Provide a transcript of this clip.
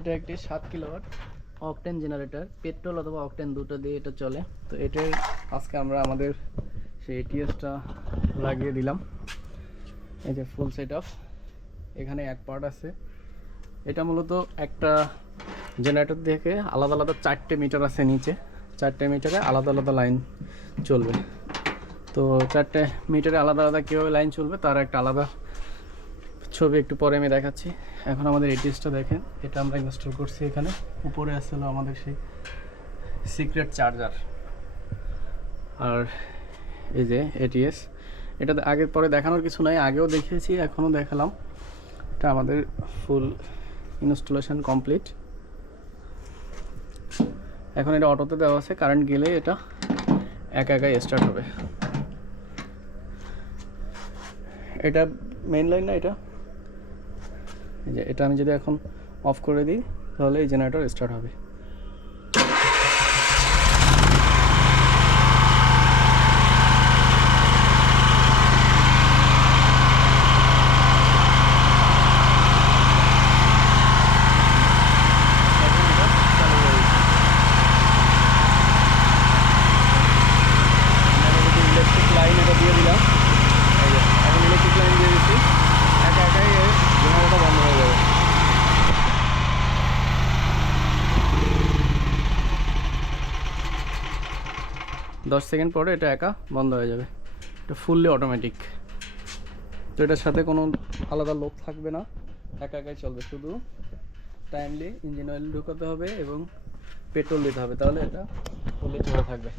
এটা একটি সাত কিলোওয়াট অকটেন জেনারেটর, পেট্রোল অথবা অকটেন দুটো দিয়ে এটা চলে। তো এটাই আজকে আমরা আমাদের সেই এটিএসটা লাগিয়ে দিলাম। এই যে ফুল সেট অফ এখানে এক পার্ট আছে। এটা মূলত একটা জেনারেটর থেকে আলাদা আলাদা চারটে মিটার আছে নিচে। চারটে মিটারে আলাদা আলাদা লাইন চলবে। তো চারটে মিটারে আলাদা আলাদা কীভাবে লাইন চলবে, তার একটা আলাদা ছবি একটু পরে আমি দেখাচ্ছি। এখন আমাদের এটিএসটা দেখেন। এটা আমরা ইনস্টল করছি এখানে। উপরে আসলে আমাদের সেই সিক্রেট চার্জার আর এই যে এটিএস এটা আগে পরে দেখানোর কিছু নাই, আগেও দেখিয়েছি, এখনও দেখালাম। এটা আমাদের ফুল ইনস্টলেশন কমপ্লিট এখন এটা অটোতে দেওয়া আছে কারেন্ট গেলে এটা একা একাই স্টার্ট হবে। এটা মেইন লাইন না এটা? এই যে এটা আমি যদি এখন অফ করে দিই তাহলে এই জেনারেটর স্টার্ট হবে এখন এটা চালু হয়ে গেছে। ইলেকট্রিক লাইন এটা দিয়ে দিলাম এই যে, এখন ইলেকট্রিক লাইন দিয়ে দিচ্ছি একা একাই জেনারেটর বন্ধ হয়ে যাবে দশ সেকেন্ড পরে এটা একা বন্ধ হয়ে যাবে। এটা ফুললি অটোমেটিক তো এটার সাথে কোনো আলাদা লোক থাকবে না। একা একাই চলবে। শুধু টাইমলি ইঞ্জিন অয়েল ঢুকাতে হবে এবং পেট্রোল দিতে হবে। তাহলে এটা ফুললি চলে থাকবে।